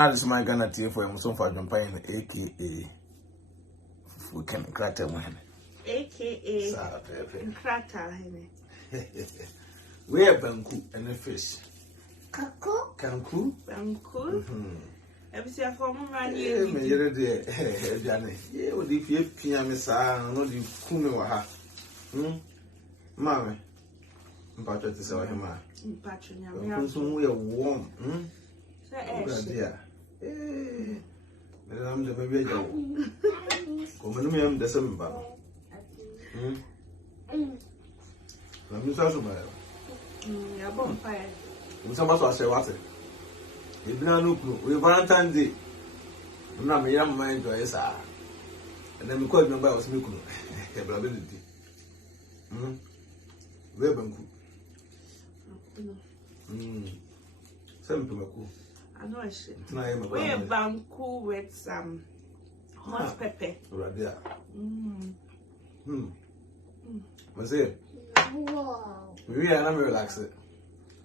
Alice my Ghana tea for him, some for Adwenepahene, aka we can crater one. AKA Accra. We have banku and a fish. Kanku? Banku? Every form of you're there, Johnny. Yeah, would if you piano, sir, no, you kuno. Mammy, Patrick is our him. Patrick, we are warm. Dear. I'm the baby. Come the same baba. I'm so bad. You're bonfire. Somebody was saying, what? If you know, we Valentine's Day. I'm not a young man to us. And then we called me by us, Nuku. Ability. Webanku. Same to my cool. I know I should. We're banku with some hot pepper. Right there. What's it? We are not relaxed.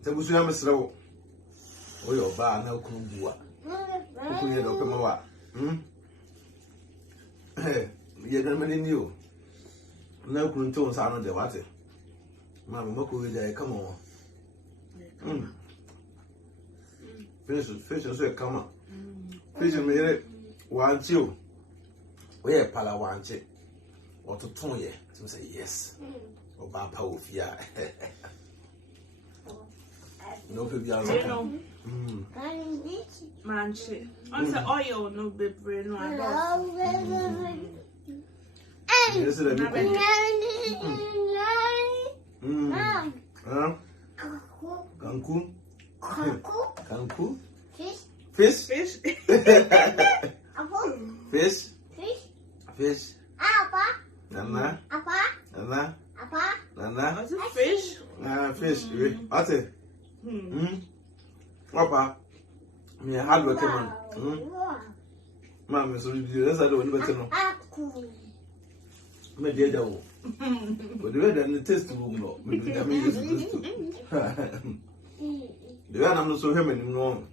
The Muslim is slow. Oh, your bar now couldn't do what? You couldn't open my what? You're not many new. No couldn't tell us out of the water. Mamma, Moko, come on. Fish and say, come on. Fish and made it. Want you? We are Pala want it. Or to tone ye to say yes. Or Bapa of ya. No, people Manche. On the oil, no baby, no. Yes, Kanku. Kanku. Fish. Fish. Fish. Fish. Nana. Nana. Nana. Was it fish? Fish. What's it? Papa. Me a hard working man. Mamma, so you do this. I don't know. Me dear, though. But the way that the test room, no, maybe I mean, the way I'm not so him anymore.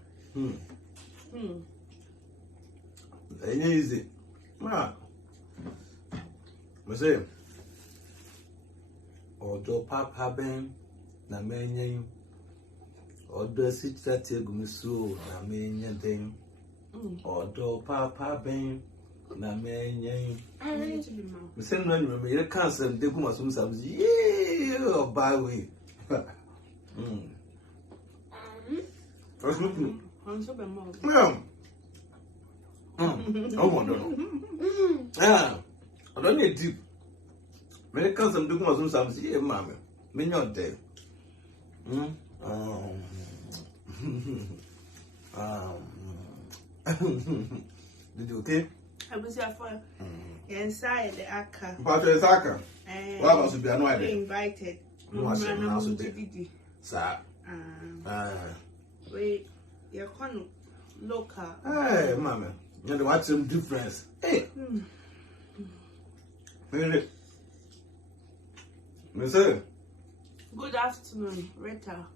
Easy. Ma. Say, Odo Papa Ben, na menye, Odo Sita Tegumisu, na menye den, Odo Papa Ben, na menye. Me say no anyway, me cancer de kuma sum sam yeah by way. First look. On so be more. Oh my god. Ah. I don't need deep. Me cancer de kuma sum sam yeah mama. Me not there. Did you okay? I was here for inside the Accra. But it's Accra. What about to be annoyed? Invited. No, I said, now so sir. Wait, you're con local. Hey, mama, you know what's some difference? Hey, really? Mister. Good afternoon, Rita.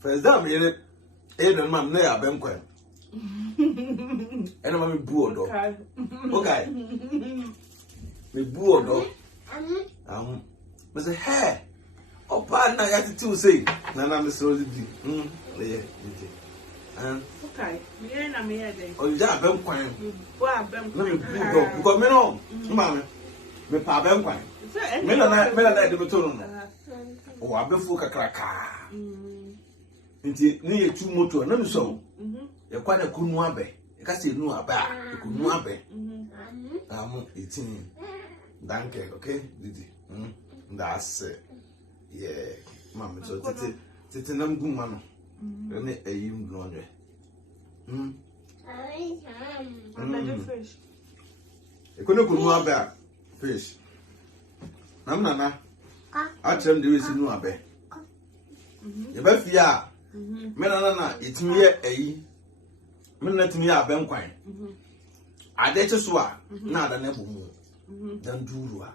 First time, really. Don't mam na ya benkwan. Ena mami bu odo. Okay. Me bu odo. Me say hey. Opa na ya ti say. Na me so di. Yeah. Okay. Me na me ya dey. O ja benkwan. Bu a benkwan. Na me bu odo. Because me no. Mama. Me pa benkwan. Me na de me to no. O abefu kakraka. Nti ni ye tu moto na mi so ye kwa na kunu abe e ka se nu aba e kunu abe etin danke okay didi that's yeah mama so tete nam guma no ne ayim no nwe fish e kono kunu abe fish nam nana a chem de we si nu abe ye ba fia na itimi ayi na timi ya benkwan ade che so a na ada na bomu dan duru a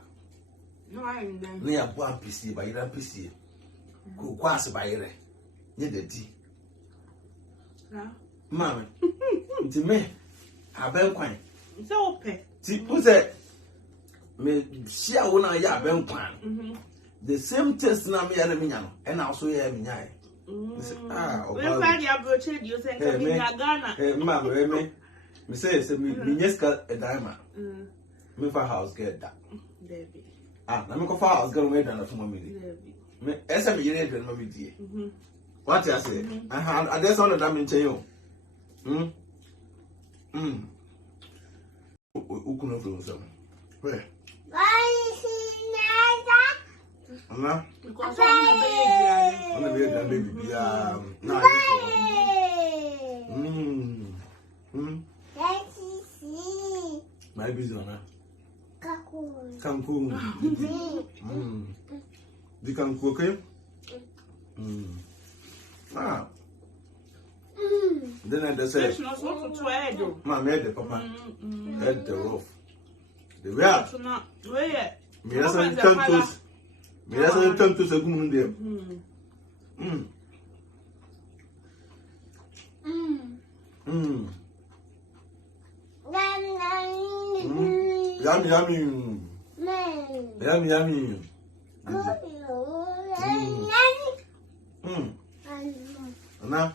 no ayi dan na ya bo ampisi ba ira ampisi ko kwase ba ire ye de di na mama nti me aben kwan so ope ti who say me share wo na ya aben kwan the same taste na me ya na me nya no and also ya me nya we find the approach you say come in Ghana mama me say me nyeska e daima me fa house get that Debbie na me ko fa house get me da na fuma me me esa me yere edwan ma me die what you say I just want that me chen yo ukuno fro so we Ana because on the baby na my busy on Cancun. The Cancun, okay? Then I just said, Mamma, the papa, head the rough. The way out, me doesn't come to the moon there. Yummy, yummy. Now,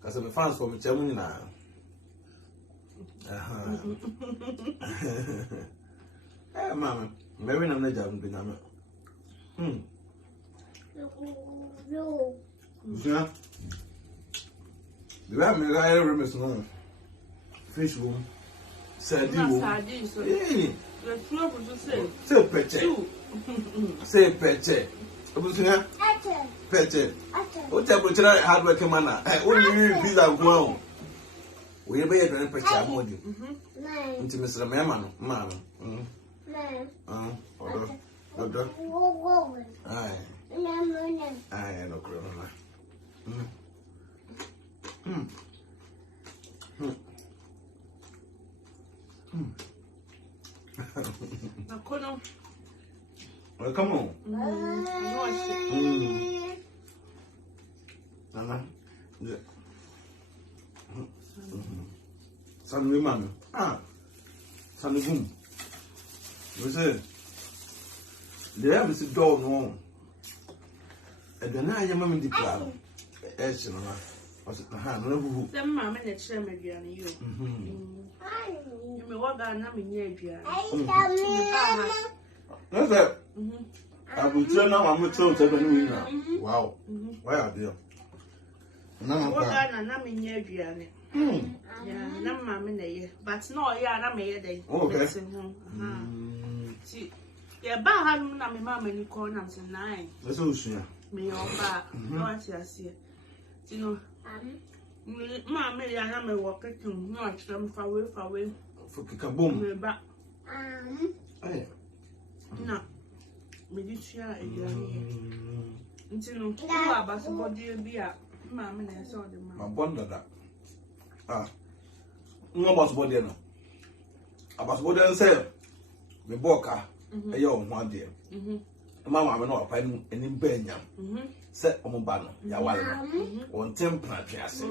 because I'm a fan from Germany now. Hey, Mamma, Mary, I'm not jumping. Yeah. You have me right room, fish room, sardine. Hey, say say peche. Peche. What type of hard working man? Only visa grown. We be a very peche body. Into Mr. Mamma, Mamma. I no corona. Well, come on. Son woman. Son of whom? You say, they have this door no. And then I am in the plan. As was it the hand? Some mamma and Shermedy on you. You may walk down in your That's it. I will tell now I'm told to wow. Why are they? No, I'm in your journey. Yeah, no, mamma, but no, yeah, I made a day. Okay. See, yeah, but I don't know mamma in corners and 9. That's all she me all back. No, I see. You know, mamma, I am a walker to watch them far away. For Kikaboom. But, no, me did share a journey. Until no, about somebody be a mamma, and I saw them. I wonder that. No about body no. About body say me boka e yo one day. Mama me no apa ni eni benya. Say omo ba no ya wale no. Won tempera piase.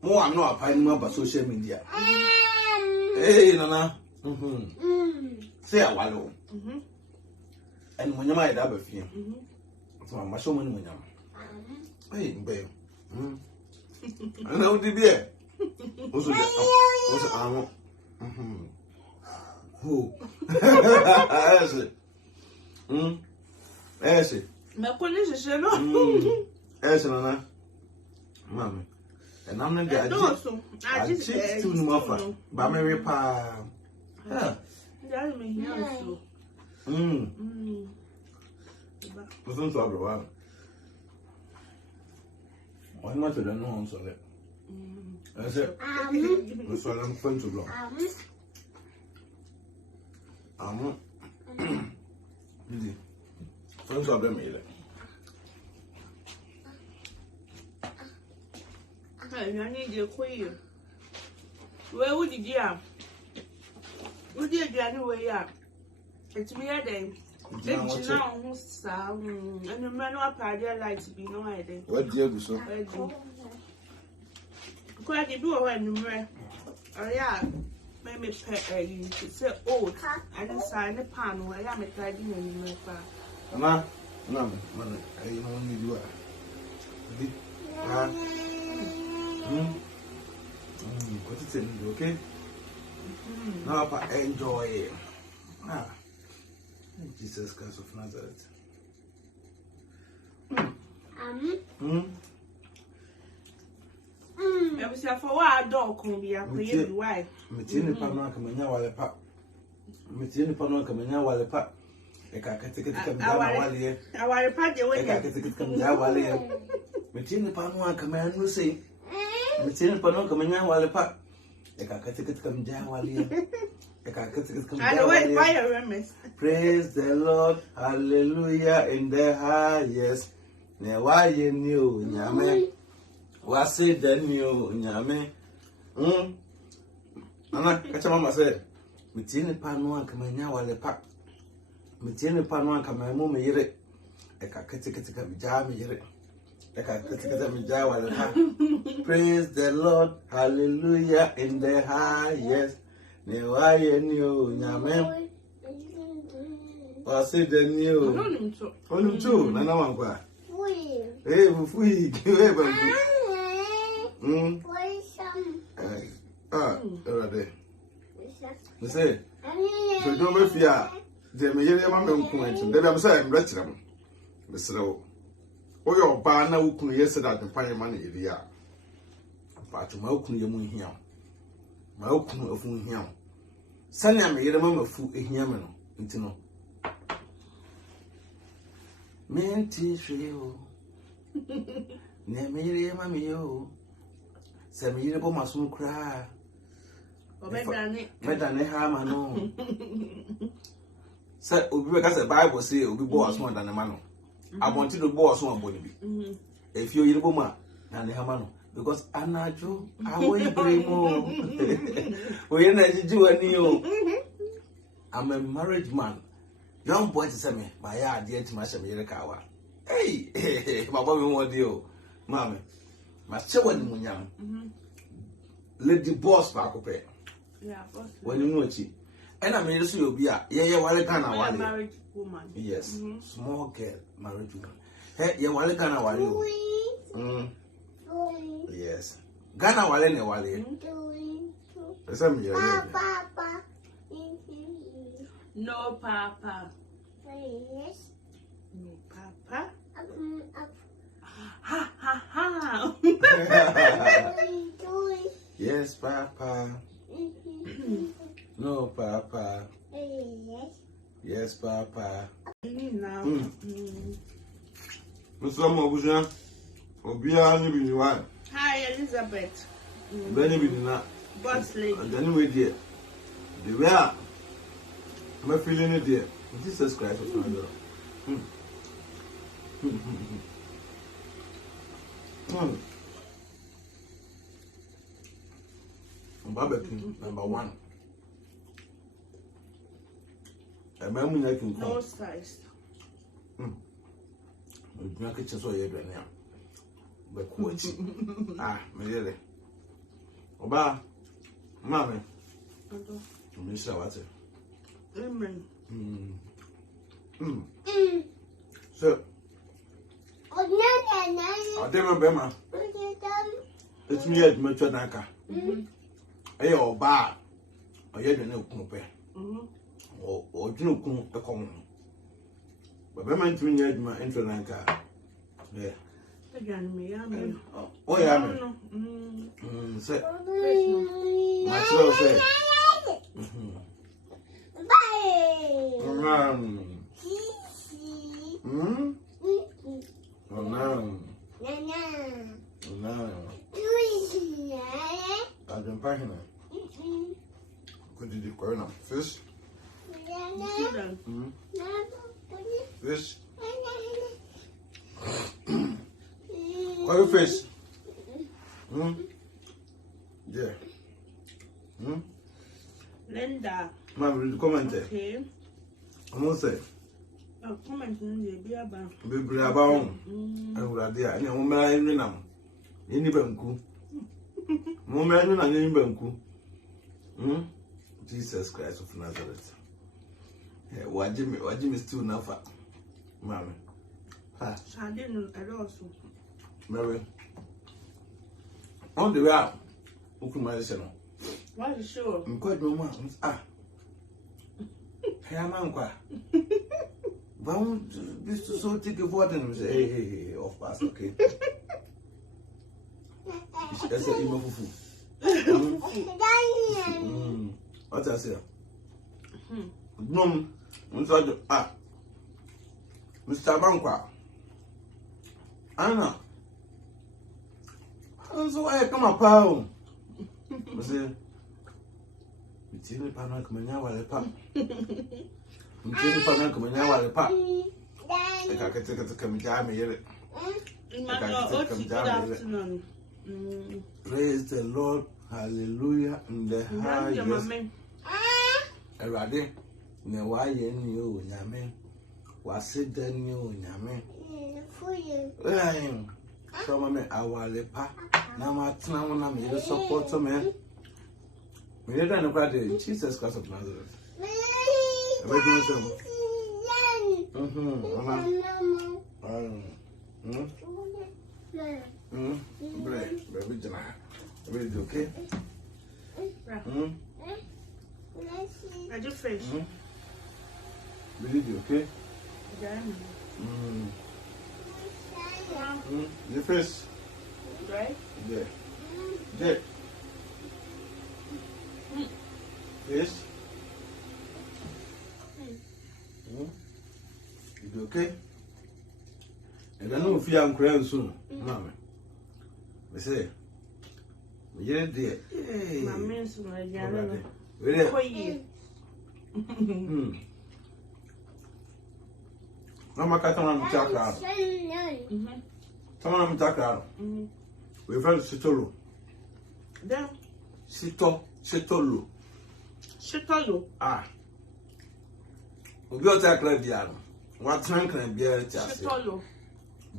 Mo am no apa ni ba social media. Hey nana. Say ya wale o. And mo nyama ida ba fie. So ma show mo ni mo nyama. Hey mbe. I know the beer. Also, who? That's it. That's it. My police no. That's it, Mammy. And I'm not the I just two no but I'm a repa. That means What's on why not to the no so that? That's it. That's what I'm fun to go. Easy. Fun to have them either. I need you queer. Where would you have? Would you get anyway? It's me a day. who sound and the man up idea like to be no idea. What dear be so? Quite a do a number. Oh, yeah, maybe you say old. I didn't sign the pan where I am a tidy in my car. Mamma, no, I only do it. What is it? Okay? Now, I enjoy it. Jesus Christ of Nazareth. I was here for a dog can be a queen wife. Metini Pano Camania Walepa. Metini Pano Camania Walepa. A cacatic come down while here. Our party away. A cacatic come down while here. Metini Pano Command will say. Metini Pano Camania Walepa. A cacatic come down while here. A cacatic come down while here. Praise the Lord. Hallelujah in the highest. Now, why you knew, Yame? Was it the new Yame? Anna, catch a mama said, Mitini Panoa Camania while a pack. Mitini Panoa Camamo Mire. A cacatic jam here. A cacatic jar while a pack. Praise the Lord. Hallelujah in the highest. Now, why you knew, Yame? Was it the new? Only two, Nana one. Hey, we give it. You say, so don't be fear. The mayor, Mamma, and then I'm saying, let's them. Mr. Oh, your banner who could yesterday and find money in the year. But to Malcolm, you moon here. Malcolm of moon here. Sunny, I made a moment of food in Yemen. Intino. Minty, Nemiri, mammy, Sammy, must cry. Medane Hamano. Said, because the Bible says, will be boss more than a man. I want you to boss one body. If you're a woman, and the Hamano, because Anna Joe, I will bring more. When I do a new, I'm a married man. Young boy to say me, my idea to my America. Hey, my boy won't deal. Mammy, my children, young. Let the boss back up. Yeah, boss. When you know it. And I made you be a while Ghana. Married woman. Yes, small girl, married woman. Hey, you're while Ghana while. Yes. Ghana while any while. Papa. No, Papa. Yes. No, Papa. Ha ha ha. Yes, Papa. No, Papa. Yes, Papa. Now. Mr. Mobuja, Obia, you one. Hi, Elizabeth. Benny be not. Boss lady. And then we did. The way I'm feeling it there. Jesus Christ of Nazareth. Barbecue number one. A man making no size. We drink it so you're doing now. But watch. Me. Oba, Mammy. Mr. Water. Amen. So, I didn't remember. It's me at Metronaka. Hey, or bar. Or you don't know, compare. Or do you a common? But I'm going to need my Entronaka. Yeah. Oh, yeah. Say, my children say. Oh, no. Adwenepahene. Could you do corona? Fish? Fish? What fish? Yeah. Linda. Mom, comment. Okay. I'm going to say, comment in the beer. Baby about Radia, and your woman in them. In the banku. Woman and in banku. Jesus Christ of Nazareth. What Jimmy still now for Mammy? I didn't at all. Mary. On the way out, Ukumarisano. Why is sure? I'm quite no man. Hey, I'm uncle. Bound this to so take a vote and say, hey, off pass, okay. That's a emo food. What I say? Mr. Banqua. Anna. So I come up home. I say, it's in the panic when you are a pump. It's in the panic when you are a pump. I can take it to come down here. Praise the Lord, hallelujah, in the highest. Erade, ne wa ye ni o nyame. Wa se dan ni o nyame. So mama awale pa. Na ma tena wo na me support me. Me dey no kwa dey Jesus Christ of Nazareth. Ebe do so. Baby jana. Baby okay? I do fish. Baby okay? Yeah. You fish? Right? Yeah. Yeah. Fish? You okay? I don't know if you are crying soon, Mamma. I say, you're dear. My man's my young. Mama Catherine Chakra. Someone Chakra. We found Sitolo. Then Sitolo. Ah. We go to Accra Ghana. What time can I be a chassis?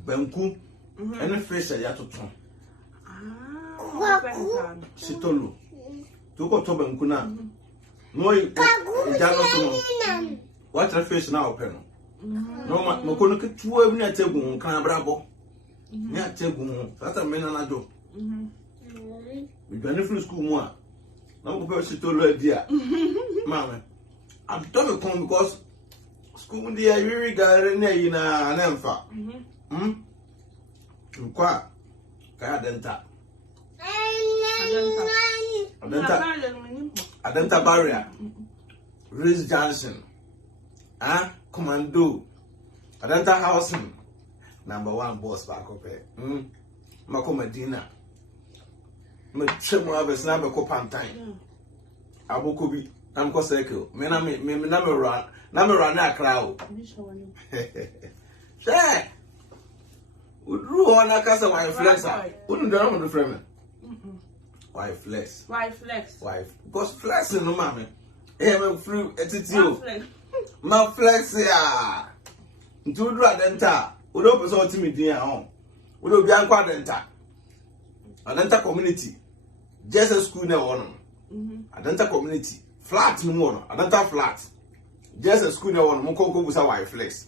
Banku. And a fish I have to turn. Sitolo. To go to Bankuna. No, what a fish now, Penno. No, no, couldn't get 2 minutes ago, can bravo. Near Tegu, that's a man and I do. We benefit school more. No person told her, dear. Mamma, I've done a con because school, dear, you regard an emfa. Quite. Cadenta. Adenta barrier. Riz Johnson. Commando. Adenta housing. Number 1 boss back up here. Mako Medina. Me chemo abes na me ko pantan. Abokobi. I'm ko circle. Me na me run na Accra o. Shey. Udru ona kasa why flex. Unu don on the frame. Why flex? Because flexing no mama. Eh me free etiti ma flex ya. Ntudru adenta. Udo person timi din ahon. Udo bi anko adenta. Adenta community. Just a school na wono. Adenta community. Flat no wono. Adenta flat. Just a school na wono. Mo ko busa why flex.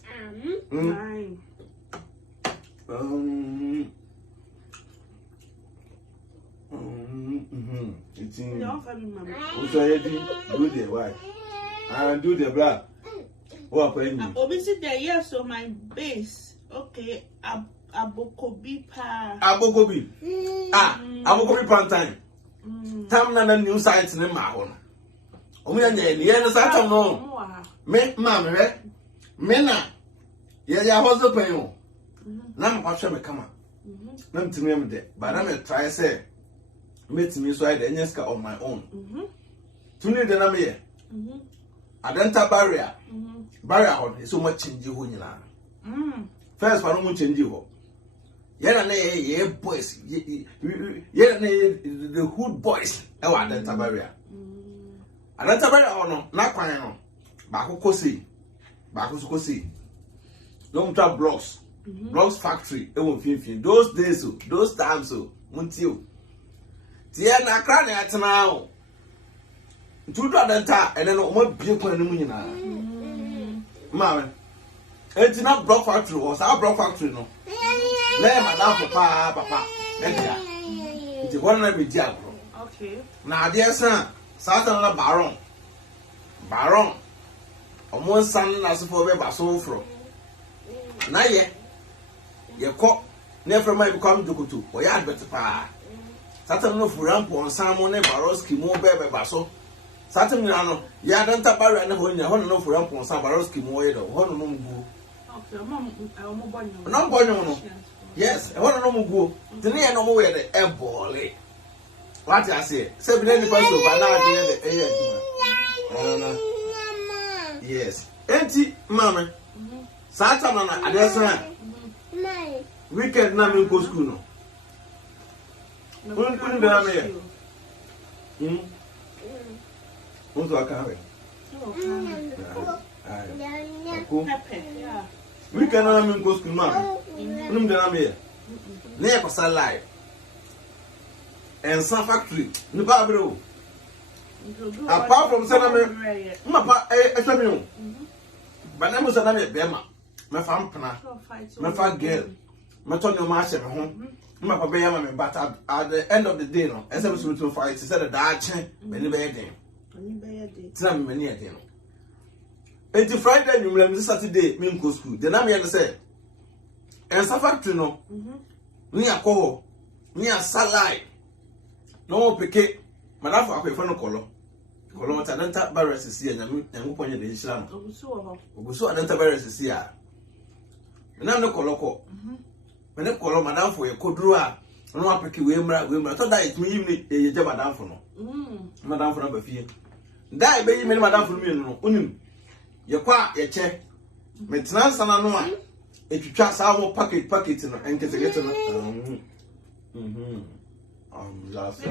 It's in. Do the why? And do the black. What paying me? Obviously, the yes on my base. Okay, Abokobi pa. Abokobi. Abokobi pantan. Tam na new site ne ma ho. Omo ya ne site no. Me ma me me na. Ya hozo pen o. Na mo hwahwe me kama. Na mtimi em de. But na me try say meet me so I the enyeska on my own. Tuni de na me ye. Adenta barrier. Barrier on is so much change ho nyina. First one mo change ho. Yena na ye boys. Yena na the hood boys. E wa adenta barrier. Adenta barrier on no na kwan no. Ba ko kosi. Ba ko so kosi. Don't try blocks. Blocks factory. It won't fin. Those days, those times, won't you? Tia na Accra na now. Two that time, and then what be going on? Mamma, it's not block factory, or our block factory, no. Let madame papa. It's one of the Okay. Now, dear son, Southern Baron. Almost son as for a basso fro. Now, ye cock never might become Dukutu, or yard better pa. Saturn no for ramp on Salmon, Baroski, more baby basso. Saturn, ya don't tap barrier and when you want to know for ramp on San Baroski, more or one. Okay, Mom, not born. Yes, I want to know go. The near no more the air ball. What I say, 7 person, but now yes, empty, Mamma. Saturn on a desert. Weekend, nothing go school. Who couldn't be on here? Who's our carry? We cannot go school, Mamma. Whom the army never saw life. And some factory, the Barbaro. Apart from Senator, Mapa, but I was another Bema, my family, my fat girl, my Tonio Marshall home, my Papa, but at the end of the day, no, as I was to fight, she said a dark chain, many bad day. Some many a day. It's Friday, you remember Saturday, Minko school. The name said, and some factory, no, near Coho, near Salai. No picket, Madame for a phone color. Color Talenta Barres is here, and who pointed the Islam. So I don't barres is here. And I'm no colloco. When I call Madame for a codrua, no picky women, I thought that it's me, a job Madame for no. Madame for number fear. Die, baby, Madame for me, no. Your quack, your check. Maintenance and another. If you trust our packet, and get a last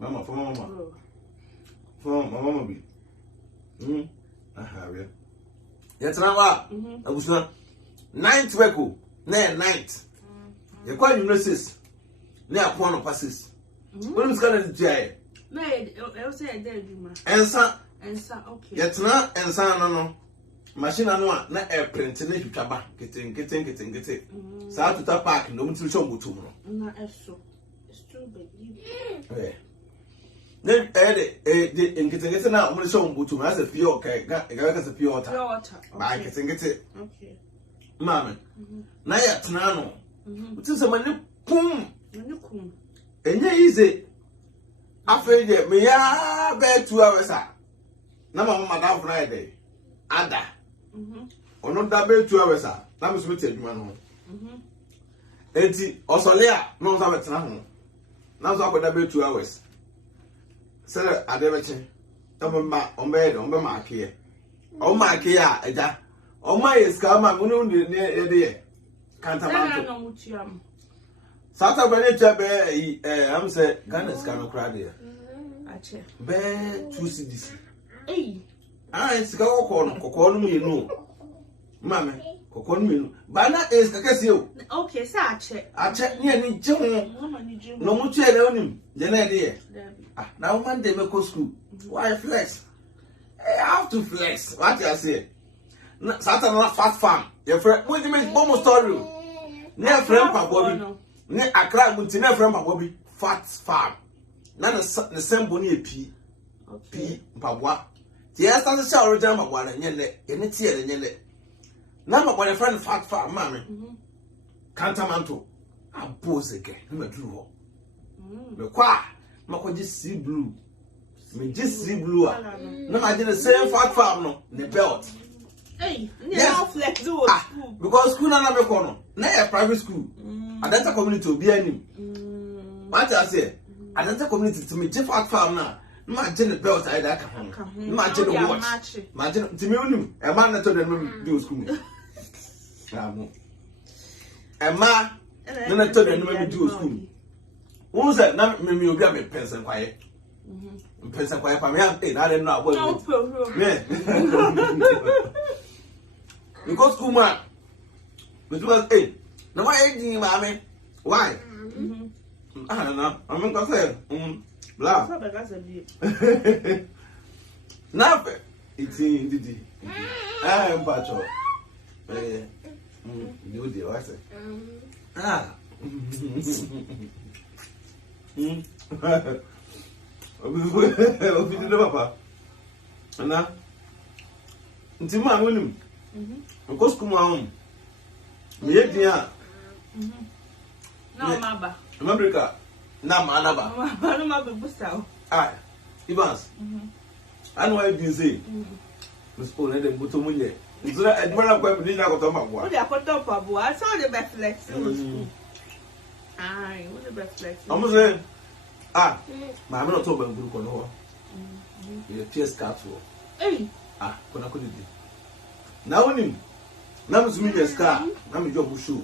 Mama, for Mama. For Mama be. I have it. Yet now, I was not 9th week, nay, 9th. You call you nurses near one of passes. What is going to say? Nay, I'll say a dead human. And son, okay. Yet now, and son, no. Machine no na airprint na twitwaba kete saa tuta park no mtu show mutum no na eso it's too big ne de nkete na omre show mutum as a fie okay ga se fie water ba kete okay mama na ya tena no mutum se mani kum enye easy afa je me ya be 2 hours na mama madam Friday ada ono da be 2 hours na me so te adwuma no enti osolia no so betena ho na so akoda be 2 hours sele ade beche omba ma ake o ma ake ya eja o ma yeska ma munu ne ede kanta ma to sata bane cha be am say Ghana ska no kra de ache be 2 cedis sika kokko no mu yenu mama kokko no yenu bana eska kase o okay sa ache ne ni je ho no mu tue na onim je na de na woman dey make school why flex I have to flex what you say sata na fast farm your friend we dey make bomb story ne friend pa bobi ne Accra munti ne friend pa bobi fat farm na ne sembo ne epi okay mpaboa ti ya stand say original mpaboa na nyele ene ti ya nyele na mpaboa ne friend fat farm mama kantamanto abose ke na duru ho me kwa makoji sea blue me just sea blue na ma je the same fat farm no ne belt now flex do school because school na me ko no na a private school adanta community obi anim what I say adanta community to me je fat farm na ma je the belt I da ka ho ma je the watch ma je to me unim e ma na to the no do school amo e ma na to the no me do school who said na me obi a me pension kwaye Pensa kwa pa me am na dey no abo. Yeah. Because woman it was now why eating mommy? Why? I don't know. I'm going to say, blah. Nothing. It's in the I am Pacho. You do, I say. Ah. Papa. Now, until my winning. Because come on. Yeah. No, Maba. America. Na manaba. No, Maba Busta. Ah, Evans. I know I didn't say. Miss Paul, let them go to Munye. It's not a dwelling weapon in our top. What I put up a boy. I saw the best flex. Aye, what the best flex. I'm saying, my not talking about good on her. You're tears cat for. When I couldn't do. Now, when na mzumi nyeska na mjo mushu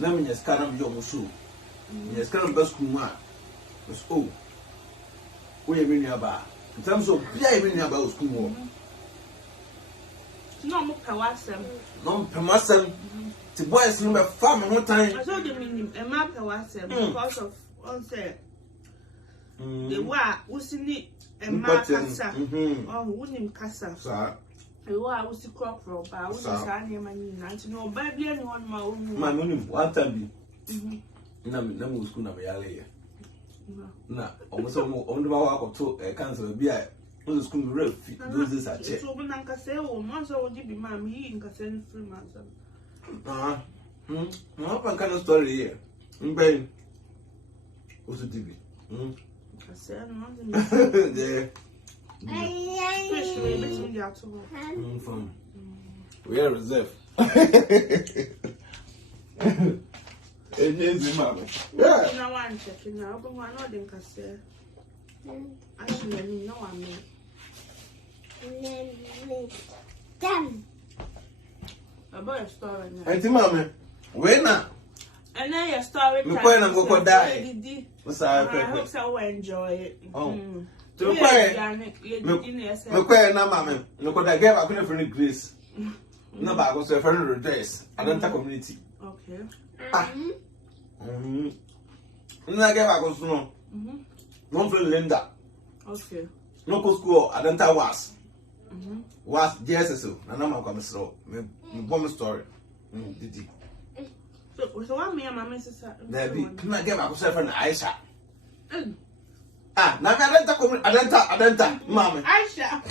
na nyeska na mjo mushu nyeska na basku mu a so we emi ni aba in terms of bia emi ni aba usku mu no mo pawasem no pemasem ti boys no be fa me ho tan so the meaning e ma pawasem because of on say the wa usini e ma kasa wunim kasa sa I was the crop rob, I was a name and nancy no baby anyone my money one time be no school na me na almost on the walk to a cancer be I was school real those are check so when Uncle say oh monster would be mammy in Cassan free master no kind of story here in what's the TV there we are reserved. Yeah. Now I'm checking now, but one not in Cassia. Actually, no one Done. About a story. I think, Mamma, wait now. And then your story. We're going to go die. I hope so enjoy it. Oh. To me na mama no ko da give akuna friend grace na ba go so friend redress adanta community okay na give akuna so no no friend Linda okay no ko school adanta was JSSO na ma ko mesro me bomb story didi so what me and my sister na bi na give akuna so friend Aisha na adanta mama Aisha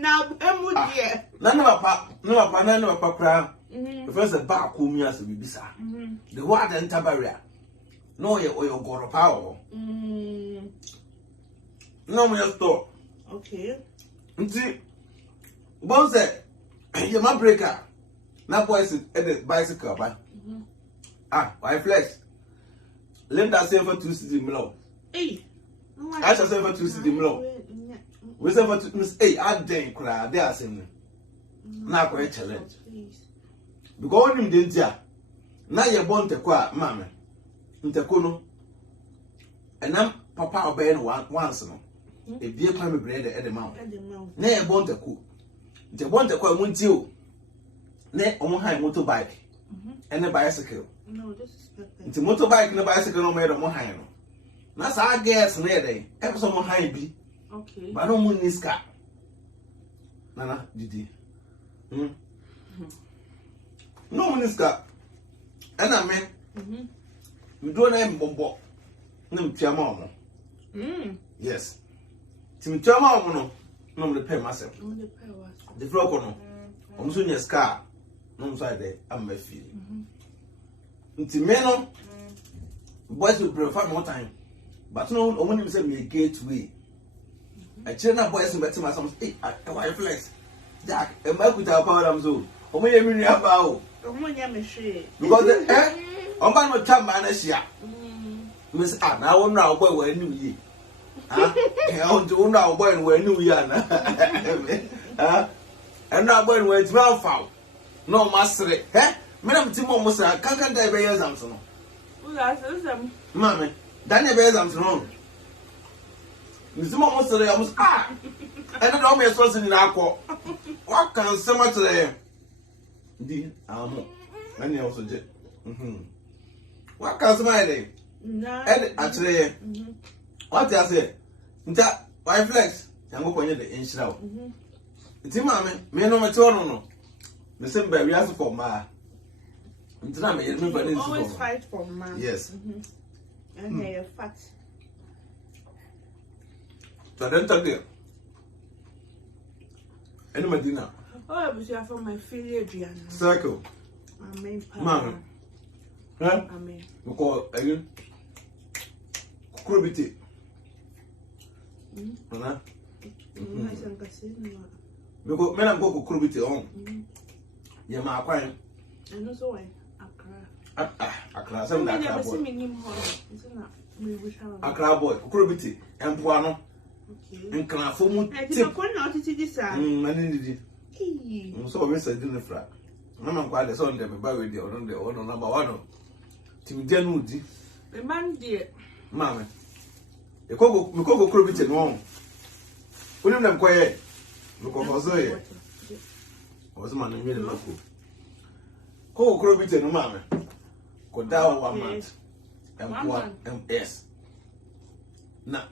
now emudie na papa kra first ba ko mi as bibisa the word adanta barrier no ye oyo goro power no mo store okay nti bonse ye ma breaker na boys at the bicycle ba why flex Linda say for 2 city milo I shall say for 2 city milo. We say for 2 I den kra they are saying na ko challenge because him dey dia na ye bon tekwa mama nteko no enam papa obey no once no e bie kwa me bread e de ma na ye bon teko nte bon teko mu nti o na omo han motorbike and bicycle no this is perfect nti motorbike and bicycle no me do mo han no na sa gas na ye dey e so mo han bi okay ba no mu niska nana didi no niska ana me we do na mbombo na mtiama omo yes ti mtiama omo no no me pay myself the flock no omo so niska no so dey am ma feel nti me no boys will prefer more time but no omo ni say me gateway I tell na boys better my some why flex Jack e ma kuta power am so omo ye mi ria ba o omo nya me hwe because omba no chamba na hia miss na won na boy we anu yi on do na boy we anu yi ana and na boy we ti ma fa no masre me na mti mo sa kankan dai be exams no ula sam mama daniel be exams no Nzima mo sere ya mo ene do me so sini na akọ wa kan se ma tere di amo ene ya so je wa kan se ma ene na ene atere ye what ya say nta why flex yango konye de enshira wo nti ma me no me te ono no me se mba wi aso for ma nti na me ye me ba ne always fight for man. yes And they are fat. so then tell them any Medina Oh, I was here for my failure, Diana. circle Amen. Mama. Huh? Amen. Because again, kurubiti. Nana. Because men am go kurubiti on. Ya ma akwan. And also why Accra. Accra. Some I Accra never see boy. me name her. Isn't that me wish her? Accra boy. Kurubiti. Empoano. Okay. Nkran fo mu I think tip. I'm going out to this. Mani ndidi. So we say din fra. Mama kwa de so ndem ba we dey on the one number 1. Tim dia no di. The man dear. Mama. E ko go kurubiti no. Unim dem koye. Because also ye. Was man me le mako. Ko kurubiti no mama. Ko dawo 1 month. MS. Na.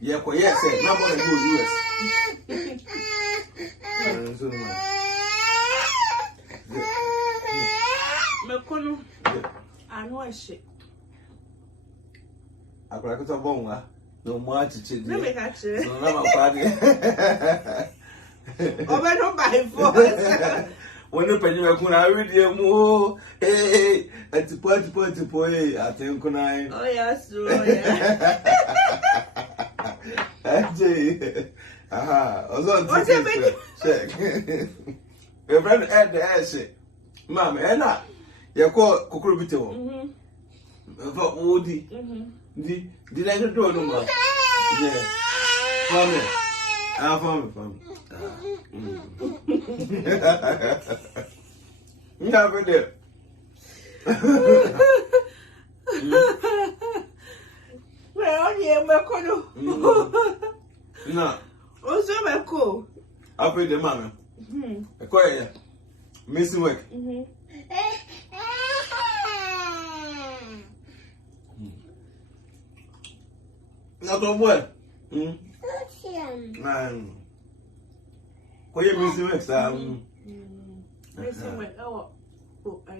Ye ko yes say na boy go US. So man. Mekono. I know I shit. Akora ko bon wa. No mo achiche Let me di. catch it. So na ma kwa di. Over no by force. When you penny me kuna read you mo. Eh, atipo eh atenko na. Oh yes, oh yeah. AJ. Aha, also What's happening? check. Your friend Ed the ass. Mama, Ena. You call Kukurubito. For Woody. Did I do no more? Yeah. Family. Family. You have it there. Well, yeah, Mekono. No. Also, Meko. I'll pay the mama. A quiet. Missing work. Not on what? What you missing work, Sam? Missing with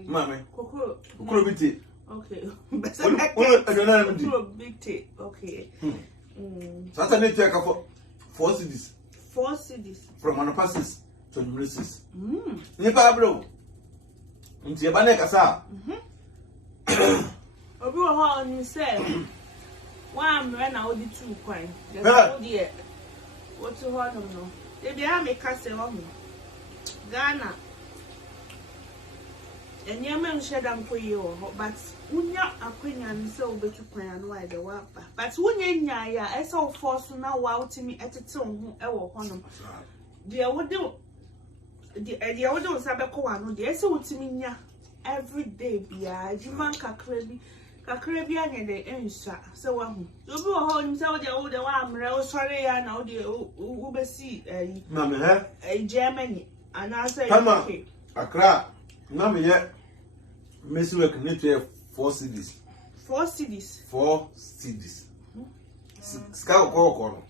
Mammy. Kukurubiti. Okay. Kukurubiti. Okay. So I need to take up 4 cities. 4 cities. From Monopasis to Ulysses. Nipa bro. Nti e ba na kasa. Obi wo ho ni say wa amre na odi 2 kwan. Just odi e. What to ho no. E bia me kase ho ho. Ghana. Enya me nhye da nkoyi ho, but unya akwanya ni say obetu kwan anu why the wa ba. But unya nya ya e say o force na wa utimi etete ho e wo ho no. De wode the other was a co one, the essay would nya every day be a Jiman Cacrebian and the answer. So, you'll be hold himself the older one, sorry, and now the Uber see a Germany, and I say, okay, Accra, Mammy yet, Miss Work need to have 4 cities. 4 cities. 4 cities. Scout call.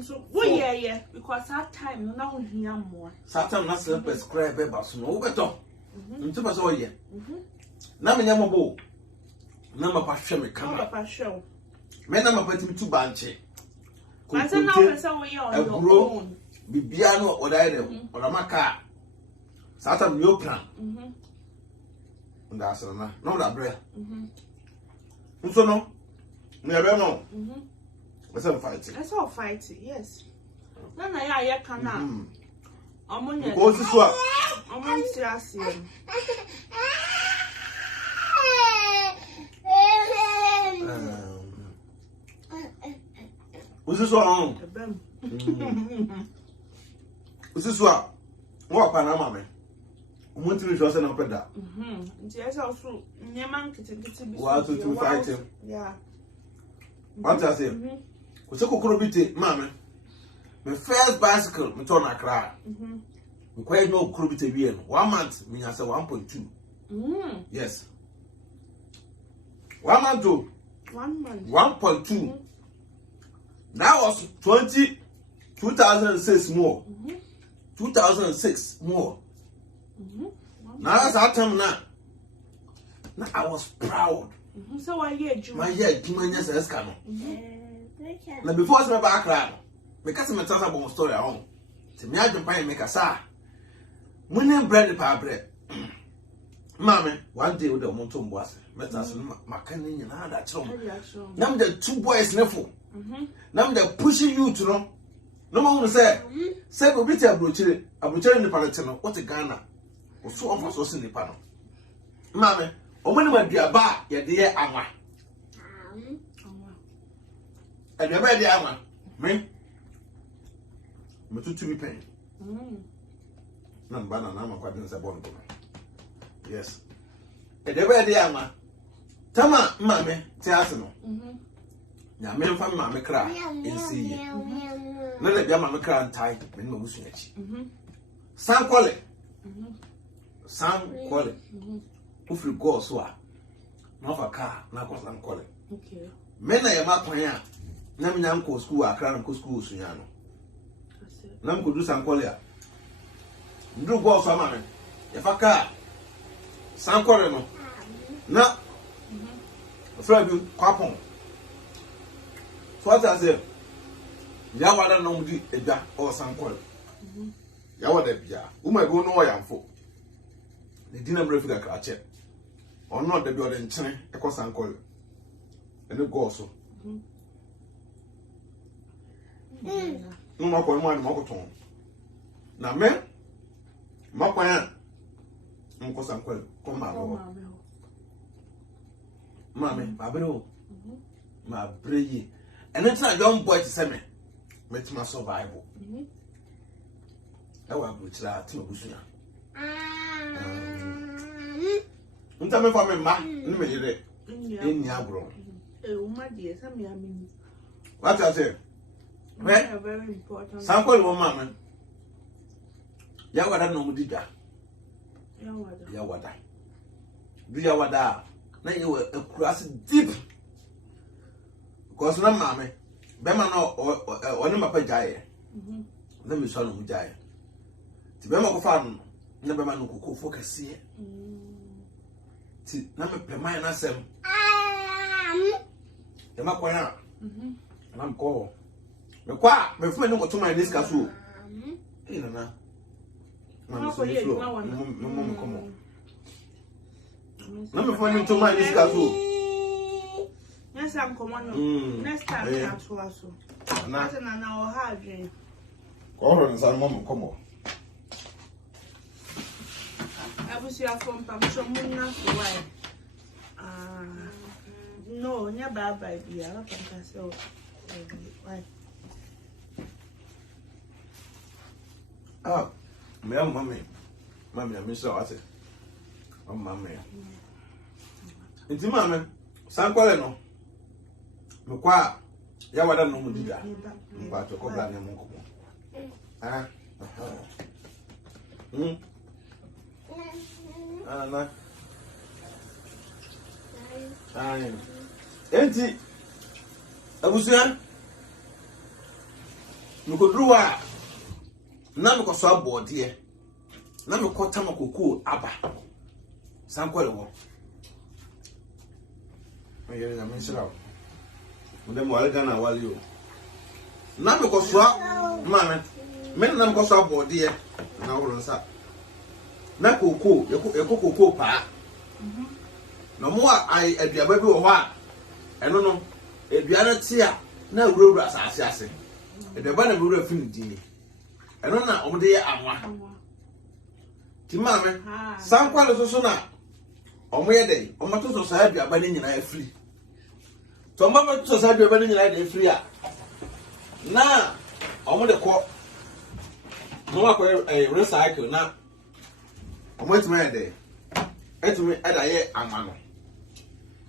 So, yeah, because that time now we hear more. Sometimes not self prescribe about snow better. Into my soul, yeah. Nammy Yamabo. Number passion, come up a show. Men, I'm putting me to Banche. I said, now, somewhere on your own. Bibiano or Idem or a maca. Saturn, your plan. And that's no that bread. So, no, never know. Let's fight. Let's all fight it, yes. No, I can't. What's this one? I'm going to see us. What's this one? What's this one? What Panama, man? Want to trust an opera? Yes, also, Yaman kitty. What to fight him? Yeah. What I say? Kose kokoro bite mama. My first bicycle me turn Accra. Me quite no kokoro bite wie no. 1 month me has 1.2. Yes. 1 month to 1 month. 1.2. That was 2006 more. 2006 more. Now that's our time now. Now I was proud. So I hear you. My year, Jimmy says, "Come on." Now before I back background, because I'm talking about story at home. To me, I don't buy make a sa. When I bread the power bread, Mammy, one day with the mountain was, met us Macani and all that. Now the 2 boys never. Now they're pushing you to know. No one will say, "Say, we'll be able to in the Palatino. What a Ghana was so almost in the panel." Mammy, or when I be a bar, your dear Amma. And you're ready, Amma. Me? To be paying. Number and I'm quite in the bond. Yes. And you're ready, Amma. Tama, Mammy, Tiasano. Now, men from Mamma cry and see you. None of them cry and tie, when we was rich. Some call it. Some call it. If you go so, not a car, not because I'm calling. Okay. Men I am up here. Nam go school, I can't go school, Suyano. Nam could do some call ya. Do go some man. If I car, some call him. No. Fred, you copon. So what I say, Yawada no di eja or some call. Yawada bia. Who may go no I am for. The dinner break a cratchet. Or not the blood and chain, a cos and call. And the go so. No more for one mocoton. Now, men, Mapaya, Uncle Sanquel, come out. Mammy, Babino, my brilliant. And it's not young boy to send me. Met my survival. I want to try to bush. Tell me for me, ma, in Yabro. My dear, some yammy. What I say? Very important. Some call one mamma. Yawada no Mudiga. Yawada. Do Yawada. Now you were across deep. Because no mammy. Bema no or no mapajay. Let me show you Jay. To Bema Fan, never man who focus here. Number Pemina Sam. The Maquana. I'm called. The qua, my friend, go to my list. Castle. Mamma, come on. Number friend to my list. Castle. Yes, I'm coming. Next time, I'm so. Nothing an hour hard. Call on some mom, come on. I was here from Pamsham, not why. No, never by the other so. Why? Mammy, I miss her. Oh, mammy. It's mammy. San Coleno. Mukwa, Yawada no Mudiga. But to call that name. Enti, Abusia, Mukudrua, Namiko Swab, dear. Namiko Tamako, Abba. San Coleno. I mentioned out. When the Ghana while you. Namiko Swab, man, men Namiko Swab, dear. Now, Rosa. Nako, a cocoa pa. No more I at the baby or what. I don't know. If you are not here, no road as assassin. If the banner will refuse, I don't know. Oh, dear, I'm one. Timame, some qualities also now. On where day, on my two society are banning and I free. So, Mamma society are banning and I free. Now, I want to call. No, I recycle now. I went to my day. It's me at a year, I'm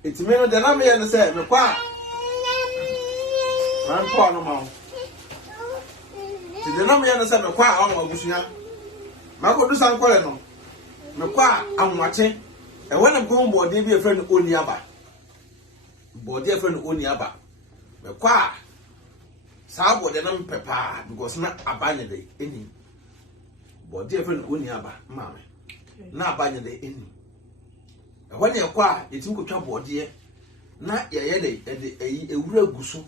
it's me, the Nami and the same. Man kwa no ma. Ti de na me ya no se me kwa awon abusuya. Ma ko du san kwale no. Me kwa anwache. E wona ko bode bi e friend oni aba. Bode e friend oni aba. Me kwa sa bode na mpepa because na abanye de eni. Bode e friend oni aba ma me. Na abanye de eni. E wona e kwa etim ko twa bode na ye de ewura guso.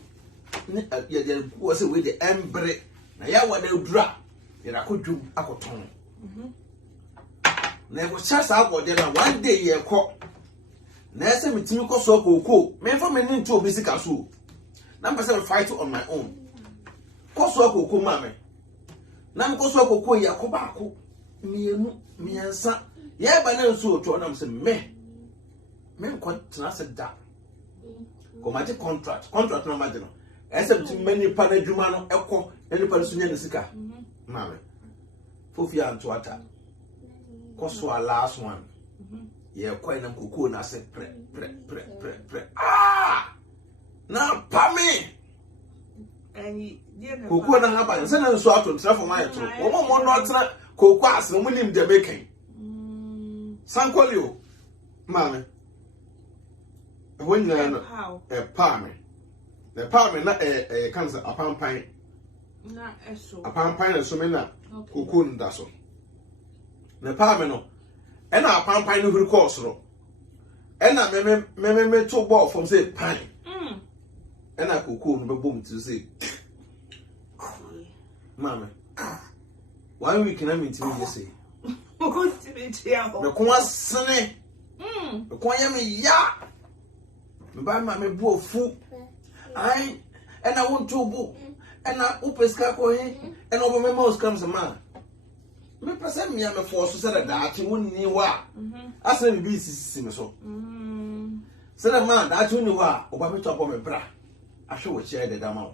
Ni ye de ko se we de embre na ya wa na dura ye da ko dwum akoton. Na e ko chasa abode na one day ye ko na ese mitimi ko so kokoo me fa me ni nto obi sika so na mpese fight on my own ko so kokoo ma me na me ko so kokoo ye ko ba ko mienu miensa ye ba na nso oto na mse me ko tena se da ko ma contract na ma de no ese mitimi mani pa na dwuma no ekọ eni pa so nya ne sika ma me fofia nto ata ko so last one ye kwai na kokoo na se pre na pa me kokoo na haba se na nso ato ntra for my to wo mo no tra kokoo ase mo nim de meken sankoli o ma me wonna no pa me na kansa apampan na eso apampan so me na kokoo nda so na pa me no ena apampan no huru course ro ena me to ball from say pan ena kokoo no be bom to say mama 1 week na me ntimi ye say o ti ti aho me ko asene me ko ya me ya me ba ma me bu ofu ai ena won to bu ena upeska ko he ena obo me mouse comes man me pese me am force so that da wonni wa asa me bi sisi me so so that man da wonni wa oba me to me bra ahwe wo che de dama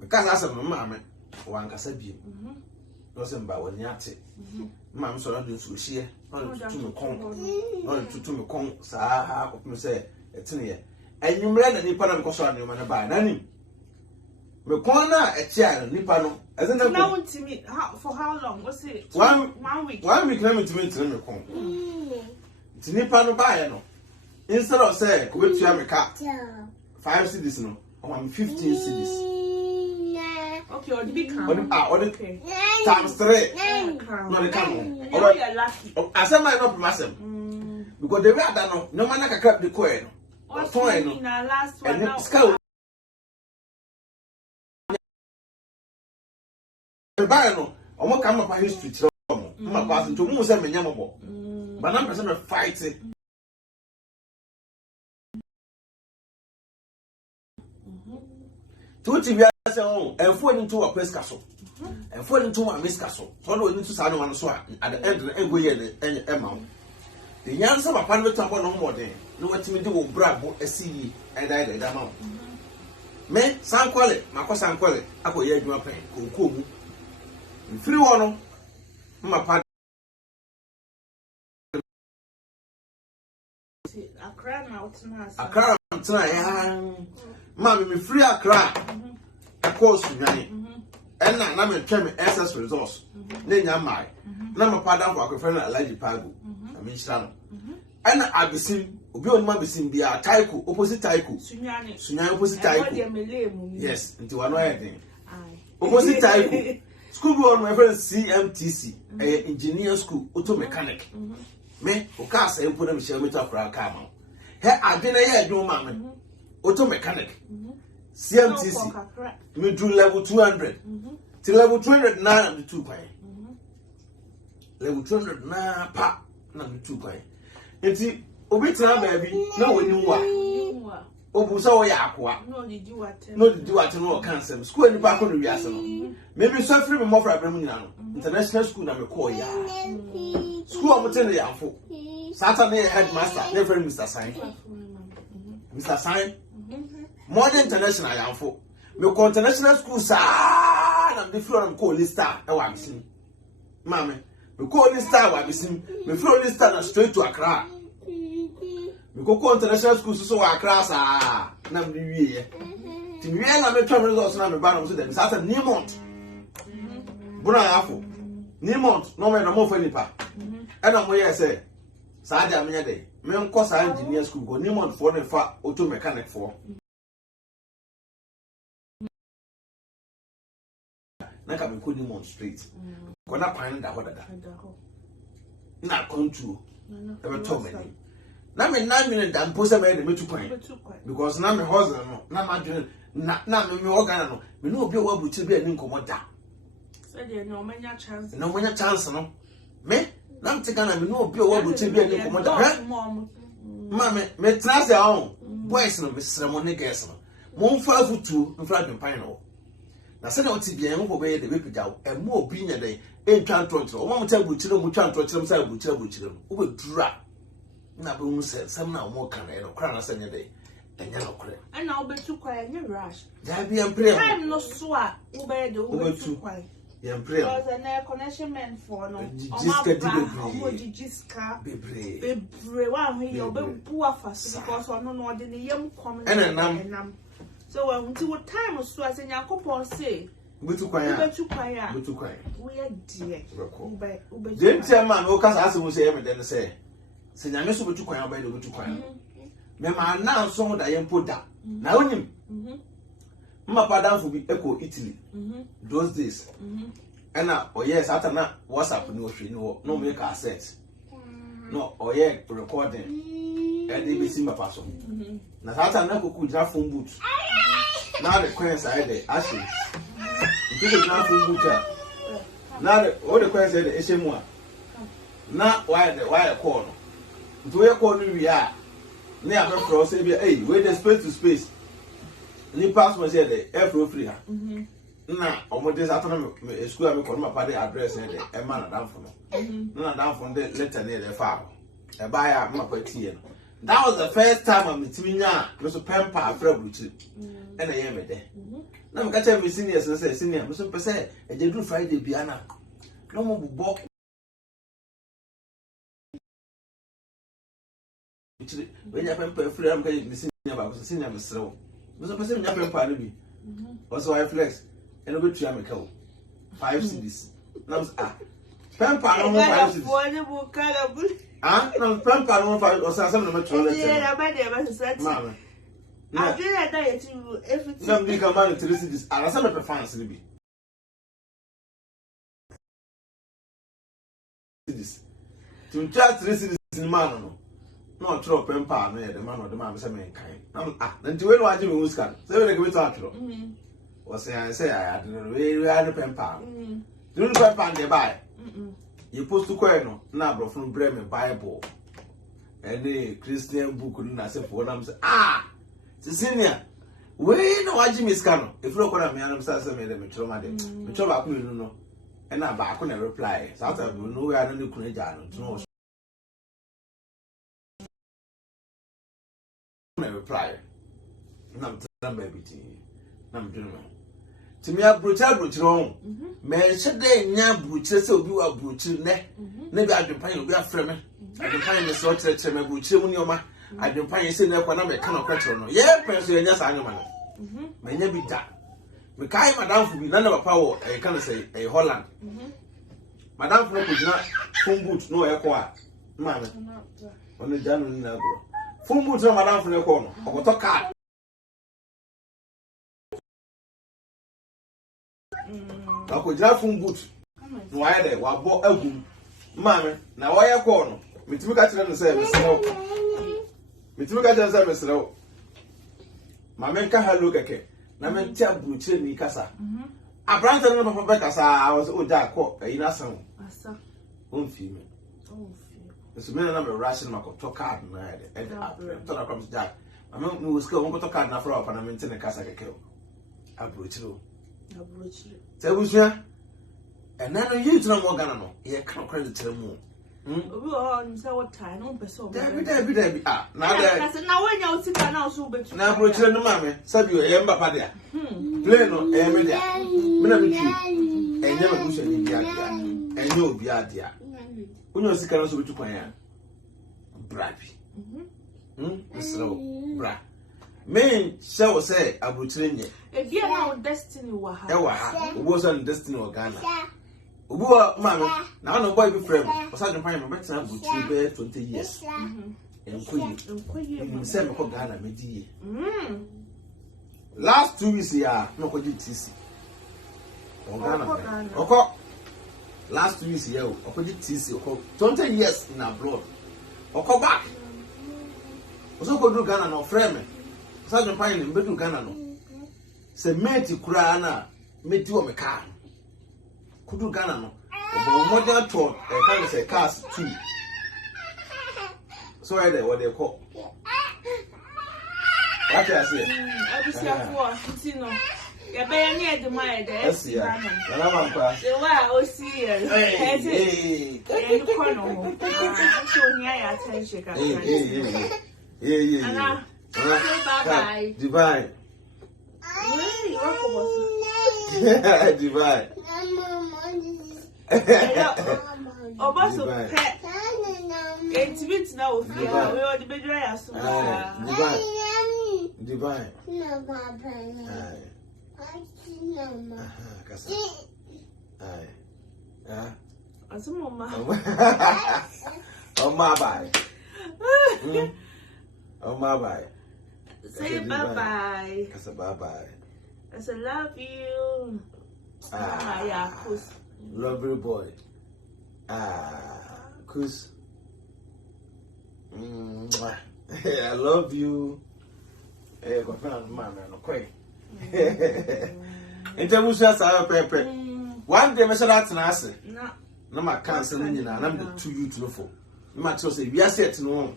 me ka asa me ma me wan kasa bi no se mba woni ate ma me so na do so hie no tutu me kon sa ha ko me se etine ye enwumre na nipa na me ko so anu ma na ba na nim me kon na etia nipa no as in now to me for how long was it 1 week na me me kon ti nipa no ba ye no instead of say ko betua me ka 5 cedis no on 15 cedis okay or the big can okay times 3 no the can oh you're lucky asema no promasem because the way ada no man na kakra de ko e no so in our last one now ba no omo ka mapa history tire omo ma kwa so to mu se menya mobo ba na person fight to ti bia se on enfo ni to wa press kaso enfo ni to wa miss kaso so no ni to sa no so at the end na go ye e ma the nyansa papa no tambo no mo den no watimi de wo brabo asi and I ma me sankwale makosa sankwale akoye adwuma pen kokoo mu free one mapa Accra now tonight Accra ya mama me free Accra course nwane enna na me twem SS resource na nya mai na mapa da for akofre na alaji pago na me hira no enna abesim obi onuma abesim bia taiko opposite taiko sunyane opposite taiko yes nti wano heading opposite taiko school board my friend CMTC engineer school auto mechanic me o ka say mpo na me share meter for car ma he adwena ye adwuma ma me auto mechanic CMTC me do level 200 till level 200 na me 2 kwan level 200 na pa na me 2 kwan enti obi tira ba bi na woni wa obusa wo ya akwa no did you what no cancel school ni ba ko no wiase no maybe so free me more for abram nyina no international school na me call ya school am tell ya afo Saturday headmaster my friend Mr. Sign modern international ya afo me ko international school sa na me floor am call lista e wa bisim mama me call lista wa bisim me floor lista na straight to Accra me go international school so wa Accra sa na me wie ti me na me twa me results na me ba no so dem sa sa Nimont buna afo Nimont no me na mo fa nipa e na mo ye say sa dia me dey me nko sa engineer school go Nimont for ne fa auto mechanic for na ka me ko Nimont straight ko na pan da ho dada na control e be to me na me 9 minutes dan post me dey me 2 kwan because na me hustle no na ma dwen na me organ no me no obi o wabuchi bi ani nkomo da so dey no manya chance no me na me tika na me no obi o wabuchi bi ani nkomo da ma me trust ya on boys no me sremo ne girls no mo mfa futu mfa dwempan no na se na oti bia en ko be de be pija e mo obi nya den en twan trontro o mo ta buchire mo twan trontro sa buchire no o be dura na be mu se sam na mo kan e no kra na se nya den enya no kra ana obetu kwa nya rush da bi en pray time no so a obe de obetu kwa en pray because an connection man for no o jiska bebre wa ho ye obe bu afase because ono no de ne yam kom enam so when we time so as Yakopon say obetu kwa ya we are dear ube den chairman o kasa asem say me den say se nyame so betu kwa ya ba de obetu kwa ya me ma na so da ye mpoda na onim mma padanfo bi eko Italy those days ena yes after na WhatsApp ni o hwe ni no make asset no recording e dey be simba paso na after na koku jira phone boot na the coins are there ashes you dey jira phone boot na all the coins are there eshemu a na why call no do you call me ya na ya be cross e be we dey space to space ni passport say there every free ha na omo dey after me school am call my party address e dey e ma na danfo no na danfo dey letter na dey fa e ba ya ma pa tie no. That was the first time I'm meeting ya. Me so pamper afra buchi. E na ye me de. Na me ka tell me seniors say senior me so pese e dey do Friday bia na. No mo bubo. Bichi we nya pamper afra am ka me senior ba so senior me srew. Me so pese me nya pamper no bi. Also I flex. E no be tua me ka o. 5 cedis. Na pamper no mo 5 cedis. No, pamper no fight or something no metro. Yeah, ba dey ba set. Mama. I feel like that you everything. No big man 3 cedis. Ara some pe fans ni bi. Cedis. To chat 3 cedis ni man no. No throw pamper no the man or the man say me kan. Na nti we no age me huska. Say we dey go to atro. O say I had no we had pamper. Do pamper dey buy. You post to no na bro from Bremen Bible any Christian book na say for them say senior we no waji miskano if you go na me anam say me dem troma dem me troma ko nu no e na ba ko na reply so after we know we are no kunu ja no no reply na me baby ti na me do no timi abrocha on me hede nya abrocha se obi wa abrocha ne na bi adwempan obi afre me adwempan me so kire me abrocha mu ni oma adwempan se na kwa na me ka no kwetro no ye penso ye nya sa anyoma no me nya bi da me kai madam fu bi na na papa wo e ka no say e Holland madam fu ko gina phone boot no e ko a ma me ono janu ni na go phone boot no madam fu ne ko no okoto card ako jira phone boot no why there wa bo agum mama na wa ye ko no mitimi ka kire no say mesrew mitimi ka kire say mesrew mama nka hello keke na me ntia buchire ni kasa abranta no papa be kasa I was oja ko ayi na san asa on fi me so me na me ration ma ko to card na e to na come jack mama me was ko ko to card na for na me ntine kasa keke o abrochiro Tebusia, and then you to know Ghana, no, ye can't credit to the moon. What time? No, person. Debbie, now when you're sitting now, so but now, Bruce, no, mammy, said you, Emma Padia. Play no, Emilia, Minamity, and never push any Biadia, and no Biadia. When you're sick, I also to Paya. Brappy. Slow, bra. Me shall say Abutrinia. If you know destiny, what was on destiny or Ghana. Ubu, mamma, now no boy be friend. Was I find my better Butri 20 years. And Queen, send for Ghana, Medi. Last 2 weeks, yeah, no good TC. Or Ghana. Okay. Last 2 weeks, yeah, opposite TC, 20 years in abroad. Or come back. Was not go to Ghana no frame. Was I find him to Ghana no. Say, mate, you cry, mate, you a car. Could do Ghana no. But modern talk, I can't say cars too. So I what they call. What I say? I was here for, you better near the mind. Yes, yeah. And I'm a the wow, see, hey, corner. So near your attention. Yeah. Bye-bye. Divine. Divine. Oh, boss of pet. It's bit now. We are the bedroom. Divine. Oh, my bye. Oh, my bye. Say bye-bye. That's a bye-bye. I said, love you. Yeah, Kus. Love you, boy. Kus. I love you. Hey, go find man, okay. Interviews are pepper. One day, Mr. Atnas. No, my cancer, and I'm the 2 you to know for. You might say, we are set to know.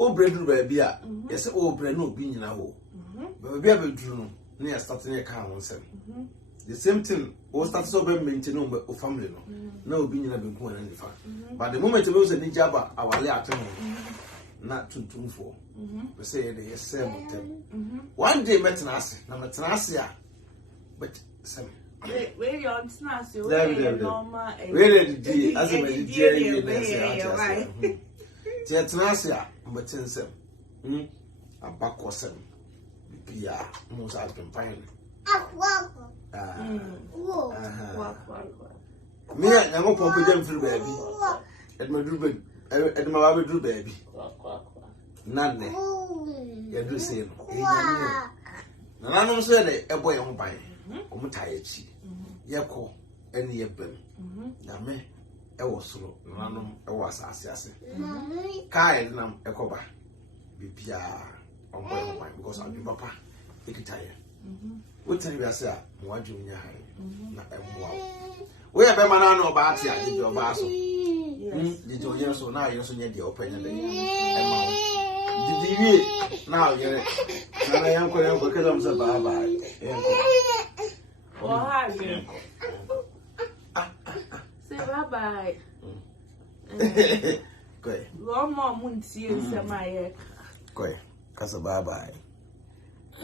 Oh, bread, baby, yes, oh, bread, no being in a hole. But we have a dream near starting a car on seven. The same thing, all starts over maintaining a family. No being in a big one any fact. But the moment it was a Nijaba, our lay at home, not 224. We say they are 7. One day, Metanasi, Namatanasi, but 7. Where you're snazzy, really, as a Mediterranean. Tiatanasia, but 10 a back or 7. Pia, most I've been finding. Me, I'm going to put them through, baby. At my drew, at my baby, baby. None, you do say, and I don't say a boy on by. Omutayechi yeko eni ebem na me e wo soro nanom e wo asase ase kai nam ekoba bibia ombo because I be papa ekitaye wotani bi ase a mo adwum nya hai na emwa we e be mana na oba ate a di oba so di jo yen so na yen so nya di opanya de emma di wie na yere na yanko kedam se baba yanko. Oh, hi, say bye-bye. Go. One more moon see you, Samaya. Go. Casa bye-bye. I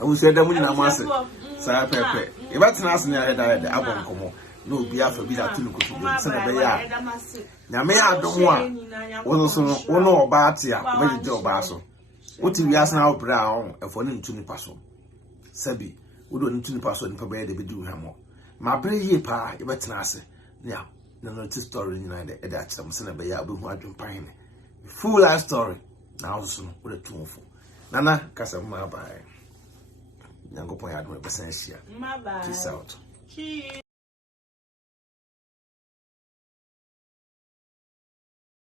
will say that when I'm master. Sarah Pepe. If I tell us near the album, come on. No, be after be that to look at you. Now, may I don't want one also one or about here when you do basso. What if you ask now brown and for them to the passo? Sabi, we don't need to the passo and prepare the do him more. My brave pa, you better answer. Now, the notice story in United at that some son of a yard with my pine. Full life story. Now, soon with a tuneful. Nana, Casa my bye. Yango point Adwenepahene. My bye. Peace out.